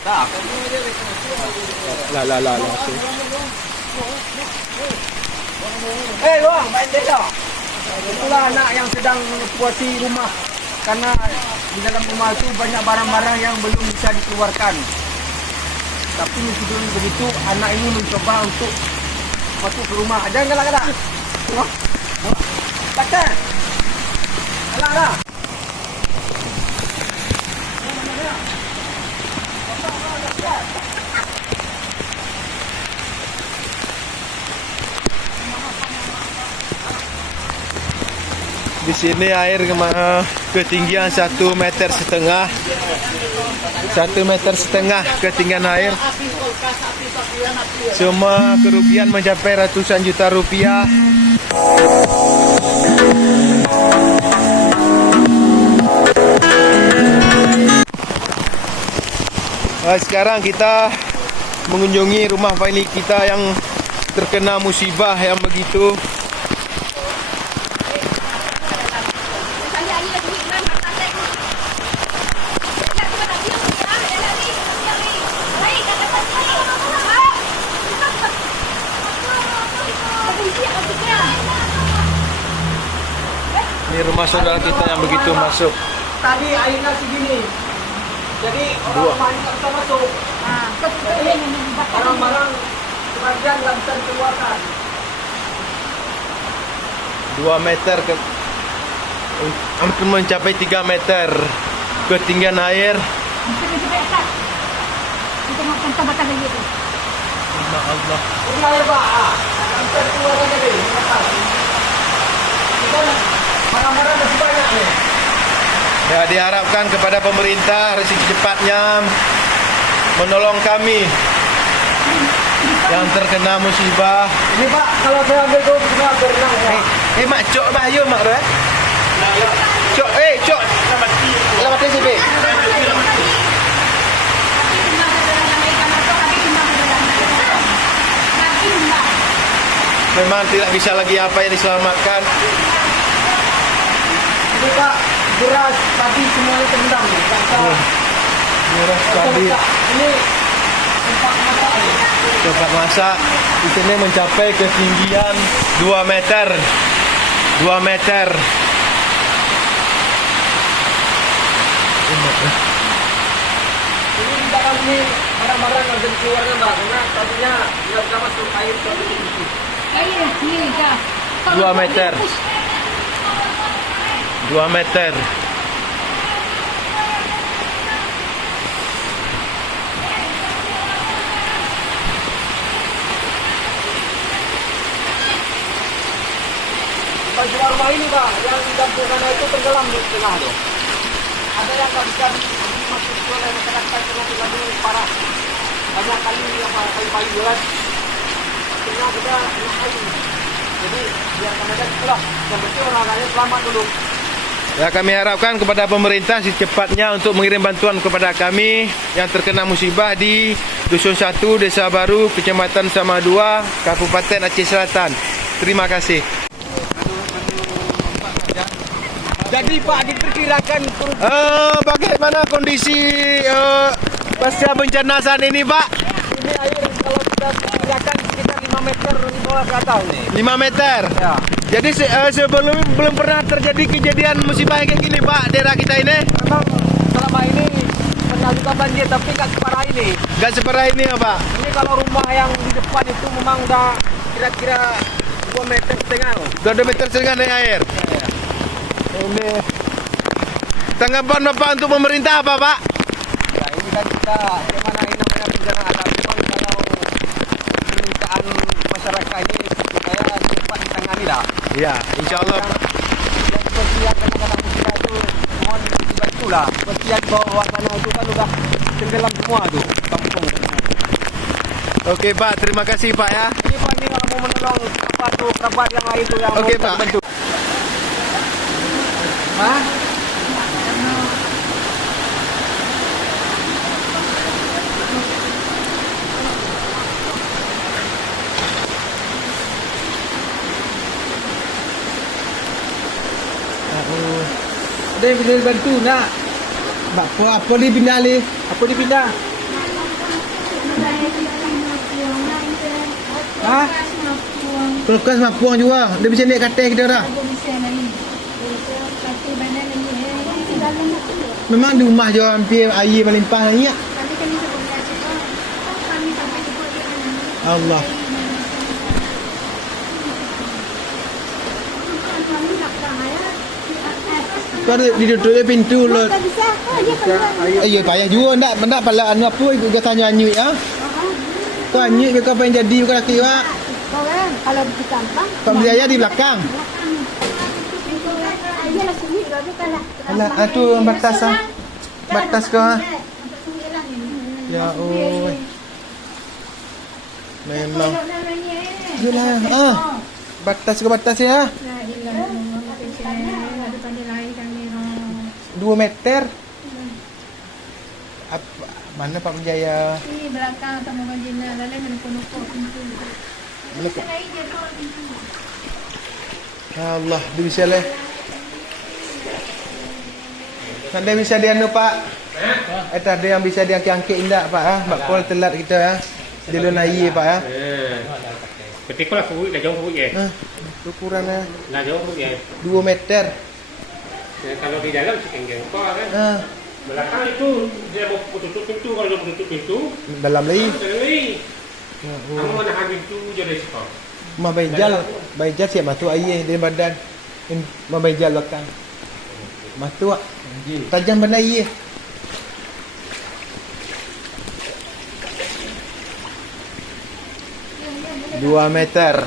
Tak. Lah. Bang, bandit tak? Itulah anak yang sedang puasi rumah. Karena di dalam rumah itu banyak barang-barang yang belum bisa dikeluarkan. Tapi meskipun begitu, anak ini mencoba untuk masuk ke rumah. Jangan galak-galak. Tengok. Kata. Galak-galak. Di sini air ketinggian 1,5 meter. 1,5 meter ketinggian air. Semua kerugian mencapai ratusan juta rupiah. Sekarang kita mengunjungi rumah famili kita yang terkena musibah yang begitu. Ini rumah saudara kita yang begitu masuk. Tadi airnya segini. Jadi orang tak bisa masuk. Jadi barang-barang sebagian tak bisa dikeluarkan. 2 meter hampir mencapai 3 meter ketinggian air. Allah. Ini air Pak. Tak bisa dikeluarkan tadi. Barang-barang masih banyak nih. Ya, diharapkan kepada pemerintah secepatnya menolong kami yang terkena musibah. Ini Pak, kalau saya ambil tu kita berenang ya. Mak cok bahaya mak tu Cok, cok. Selamat mati sih, Be. Memang tidak bisa lagi apa yang diselamatkan. Ini Pak, beras tadi semuanya terendam. Beras tadi. Ini tempat masak ni. Tempat masak di sini mencapai ketinggian 2 meter. 2 meter. Ini di dalam ni barang-barang yang bisa dikeluarkan Pak. Karena tadinya tidak bisa masuk air ke sini. 2 meter. 2 meter. Baju rumah ini Pak, yang di dapur sana itu tenggelam di tengah tu. Ada yang tak bisa masuk ke oleh masyarakat itu lagi parah. Banyak kali kayu-kayu berat. Akhirnya kita nak air. Jadi biarkan aja itulah. Yang penting orang-orangnya selamat dulu. Ya, kami harapkan kepada pemerintah secepatnya untuk mengirim bantuan kepada kami yang terkena musibah di Dusun 1, Desa Baru, Kecamatan Samadua, Kabupaten Aceh Selatan. Terima kasih. Jadi Pak, diperkirakan Bagaimana kondisi pasca bencana saat ini, Pak? ini air kalau kita perkirakan sekitar 5 meter di bawah ke atas nih. 5 meter. Ya. Jadi sebelum belum pernah terjadi kejadian musibah kayak gini, Pak, daerah kita ini? Memang selama ini pernah juga banjir tapi tak separah ini. Gak separah ini ya, Pak? Ini kalau rumah yang di depan itu memang udah kira-kira 2,5 meter. 2 meter setengah naik air. Ya. Ini tanggapan Bapak untuk pemerintah apa, Pak? Ya, ini kan kita bagaimana ini namanya bencana alam. Memang kalau permintaan masyarakat ini supaya cepat ditangani dah. Ya, insya Allah. Yang seperti yang kadang-kadang kita itu mohon dibantulah. Seperti yang di bawah sana itu kan udah tenggelam semua tuh kampung. Oke, Pak, terima kasih, Pak ya. Ini Pak, ini kalau mau menolong apa tuh kerabat yang lain tuh yang Oke, mau Pak. bantu. Hah? Ada yang boleh bantu nak? Apa dipindah ni? Apa dipindah? Ah, kulkas mapuang juga. Dia bisa naik katil kita dah. Memang di rumah je hampir air melimpah ni. Allah. Kau ditutup pintu lo. Ya payah juga ndak pala anu apa ibu kata nyanyi ya. Kau nyanyi ke kau pengen jadi bukan laki wak. Kalau di kampung, Kau berjaya di belakang. Alah, itu batas ah. Batas kau ah. Ya oi. Memang. Yalah, ah. Batas ke batas ya. 2 meter. Apa mana Pak Berjaya? di belakang tamu majina lalu menukuk pintu. Melekuk. Allah, dia bisa leh. Ada bisa dia anu Pak? Ada yang bisa dia angkat indak Pak ah. Mak pol telat kita ah. Dia lu naik Pak ah. Ketika lah kuih, dah jauh kuih ya. Ukuran ah Dah jauh kuih ya. 2 meter. Kalau di dalam sekenggeng kau kan. Ah, Belakang itu dia mau tutup pintu, kalau dia tutup pintu, dalam lagi. Ya, kamu menahan pintu jadi sekor. Mah baijal siap matu air dari badan. Mah baijal belakang. Matu ah. Tajam benda air. Dua meter.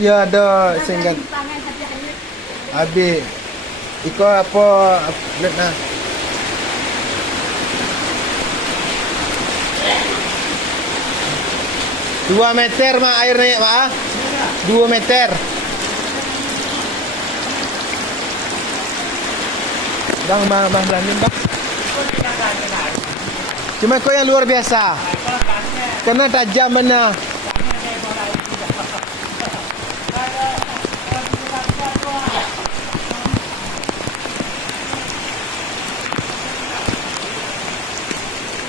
Ya ada sehingga habis. Iko apa let nah. Dua meter mah air naik mah. 2 meter. Bang belanin bang. Cuma kau yang luar biasa. Karena tajam mana.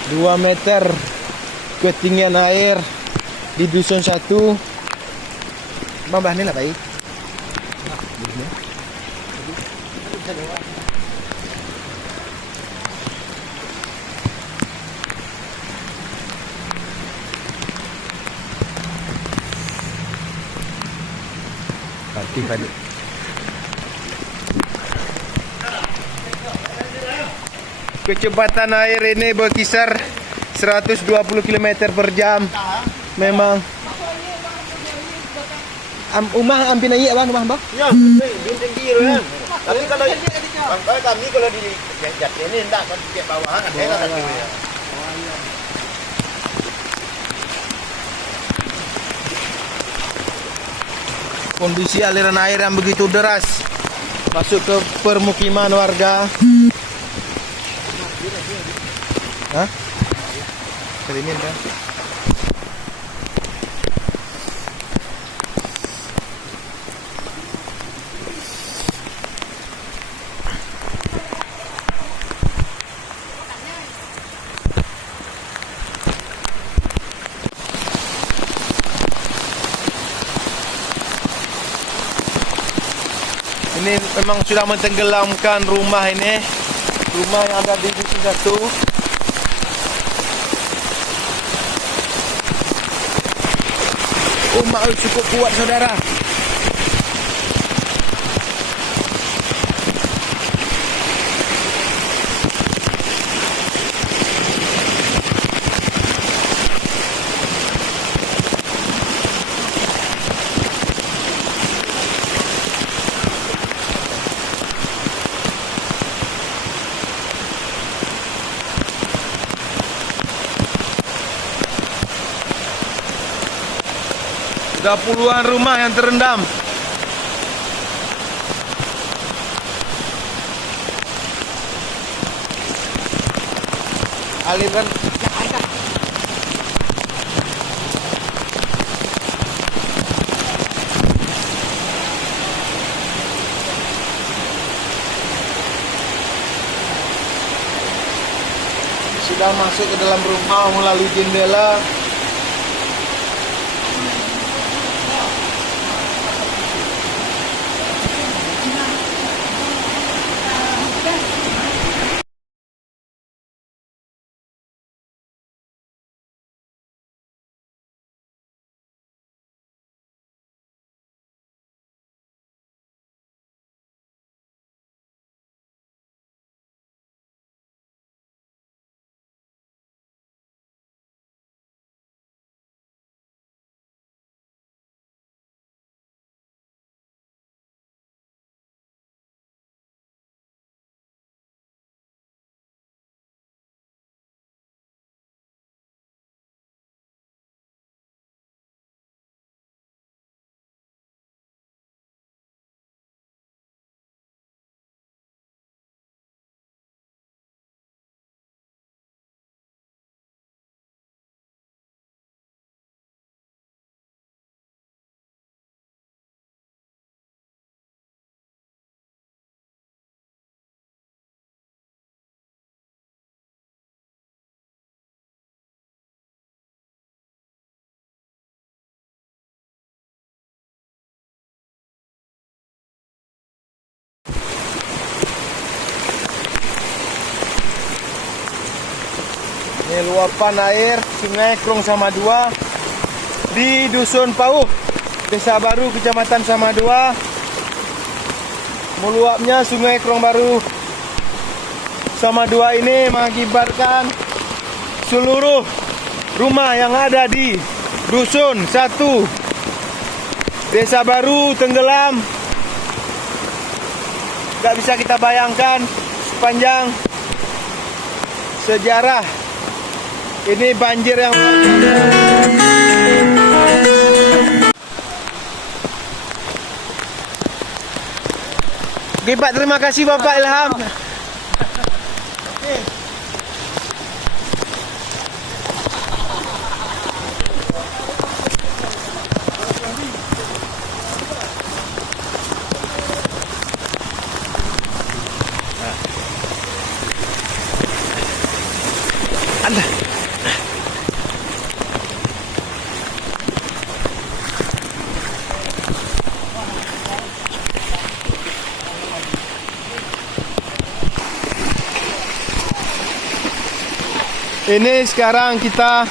Dua meter ketinggian air di dusun 1. Bambah ni lah baik. Padi. Kecepatan air ini berkisar 120 km per jam. Memang. Rumah hampir naik bang, rumah bang? Ya, belum tinggi tu kan. Tapi kalau kami kalau di jati ini enggak kan di bawahan ada kan ya. Kondisi aliran air yang begitu deras masuk ke permukiman warga. Hah? Kerimin kan? Ini memang sudah mentenggelamkan rumah ini. Rumah yang ada di dusun 1. Oh, mak cukup kuat saudara. Sudah puluhan rumah yang terendam. Aliran sudah masuk ke dalam rumah melalui jendela. Ini luapan air Sungai Krong Samadua di Dusun Pauh, Desa Baru, Kecamatan Samadua. Meluapnya Sungai Krong Baru Samadua ini mengakibatkan seluruh rumah yang ada di Dusun 1 Desa Baru tenggelam. Gak bisa kita bayangkan sepanjang sejarah ini banjir yang Oke Pak, terima kasih Bapak Ilham. Ini sekarang kita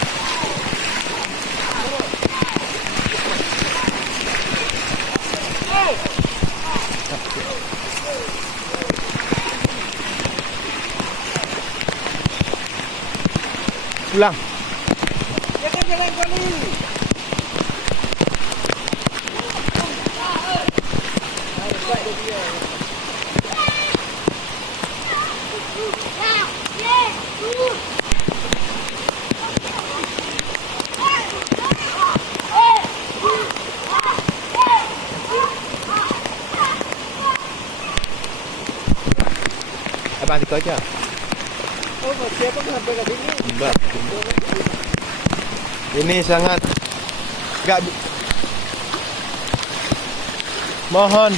pulang. Abang gitu aja. Oh, siapa sampai ke sini? Mbak. Ini sangat mohon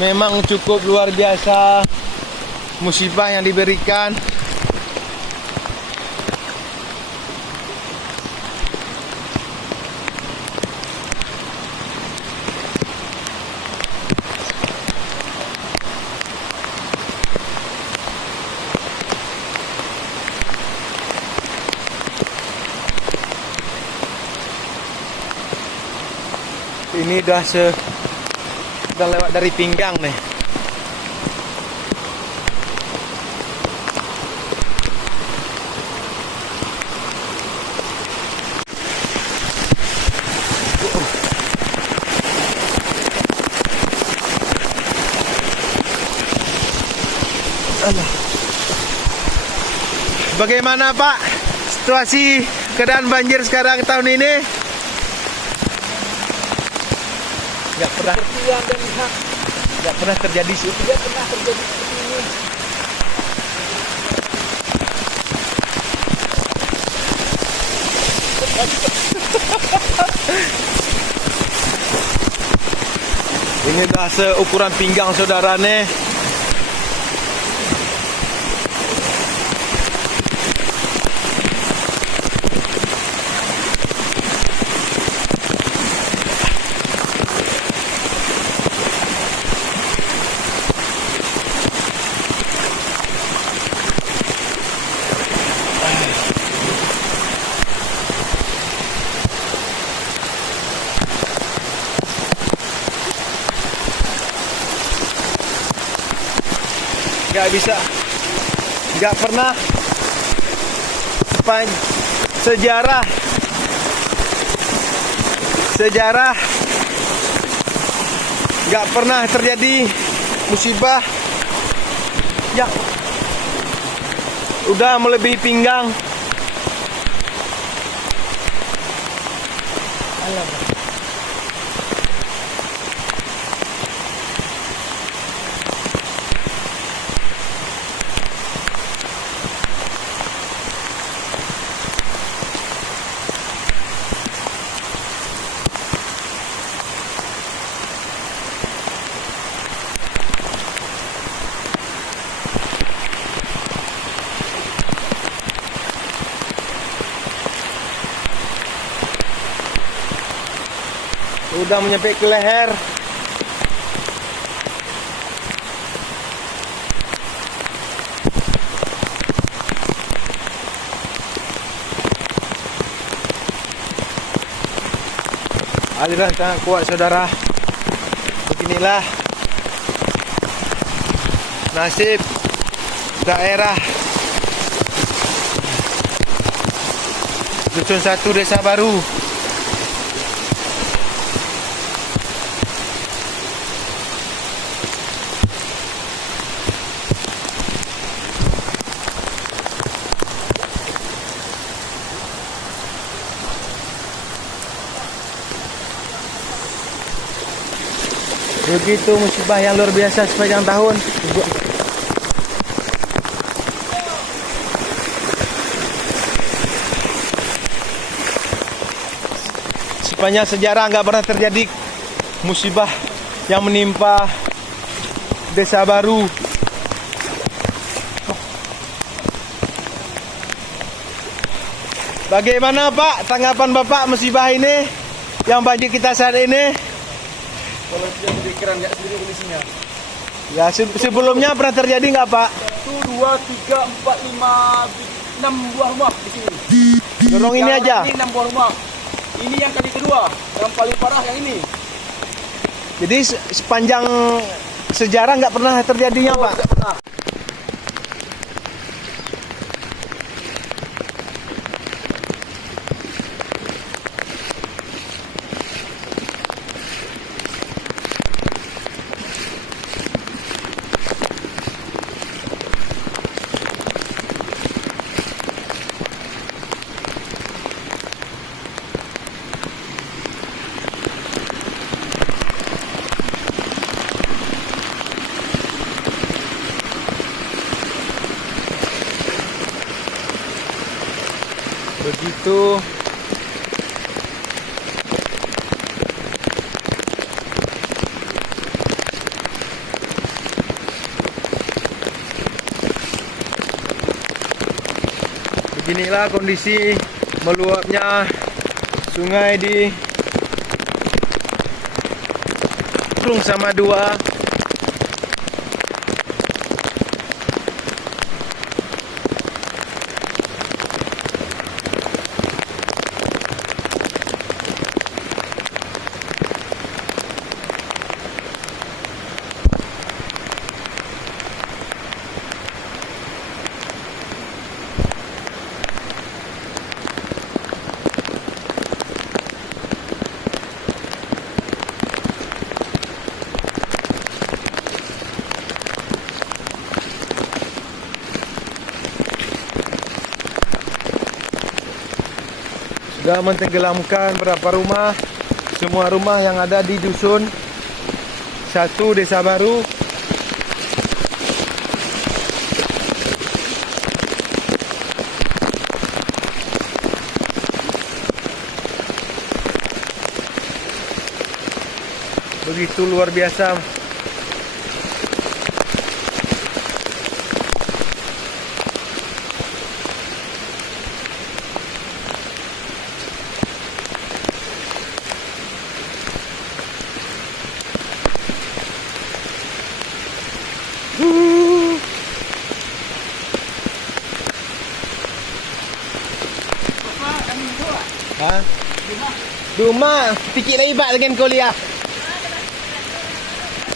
memang cukup luar biasa musibah yang diberikan. Ini udah lewat dari pinggang nih. Bagaimana Pak situasi keadaan banjir sekarang tahun ini? Nggak pernah terjadi sih. Tidak pernah terjadi seperti ini. Ini dah seukuran pinggang saudara nih. Gak bisa, gak pernah sejarah gak pernah terjadi musibah yang udah melebihi pinggang. Udah menyampai ke leher. Aliran sangat kuat saudara. Beginilah nasib daerah Dusun 1 Desa Baru. Begitu musibah yang luar biasa sepanjang tahun. Sepanjang sejarah nggak pernah terjadi musibah yang menimpa Desa Baru. Bagaimana Pak tanggapan Bapak musibah ini yang banjir kita saat ini? Kalau sudah berpikiran nggak sendiri kondisinya. Ya sebelumnya pernah terjadi nggak Pak? 1, 2, 3, 4, 5, 6 buah rumah di sini. Dorong ini aja. Ini 6 buah rumah. Ini yang kali kedua, yang paling parah yang ini. Jadi sepanjang sejarah nggak pernah terjadinya Pak? Tidak pernah. Begitu beginilah kondisi meluapnya sungai di Trung sama 2. Sudah mentenggelamkan berapa rumah, semua rumah yang ada di Dusun 1 Desa Baru. begitu luar biasa. Ha? Rumah tikit lagi bak dengan kuliah.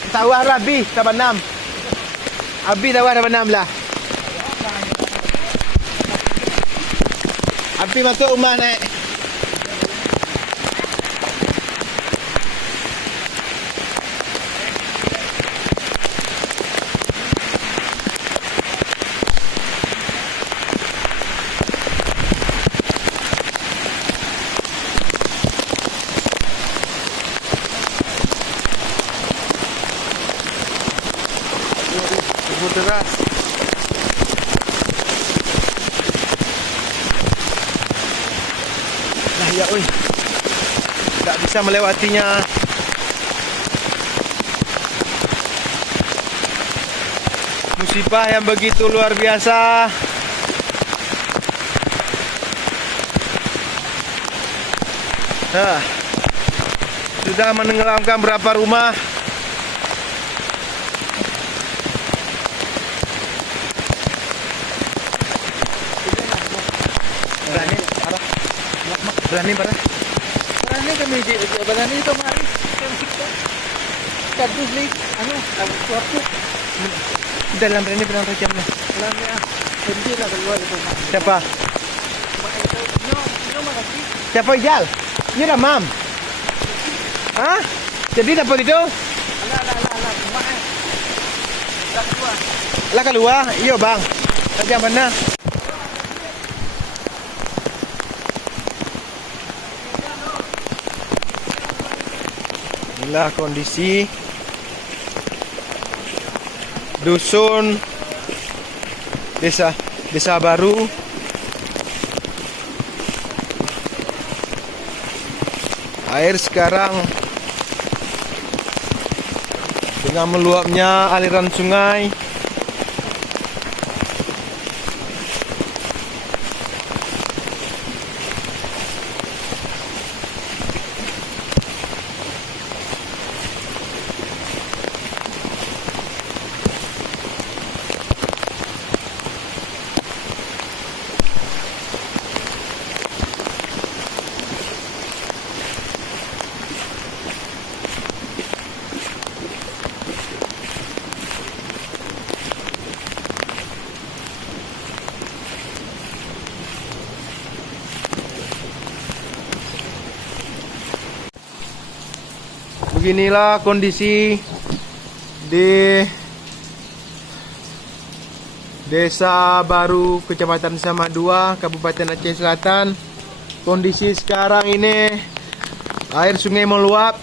Tahu Arabi tambah 6. Abi tahu tambah 6 lah. Abi masuk rumah naik. Deras. Nah ya oi. Tak bisa melewatinya. Musibah yang begitu luar biasa. Nah, sudah menenggelamkan berapa rumah. Berani kami berani itu mari kadus ni suatu dalam berani pernah tajam ni dalamnya sendiri lah keluar itu siapa siapa Ijal ni dah mam jadi dapat itu lah keluar iya bang tajam mana. Inilah kondisi dusun desa baru. Air sekarang dengan meluapnya aliran sungai. Beginilah kondisi di Desa Baru, Kecamatan Samadua, Kabupaten Aceh Selatan. Kondisi sekarang ini air sungai meluap.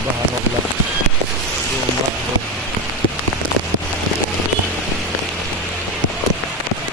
Subhanallah.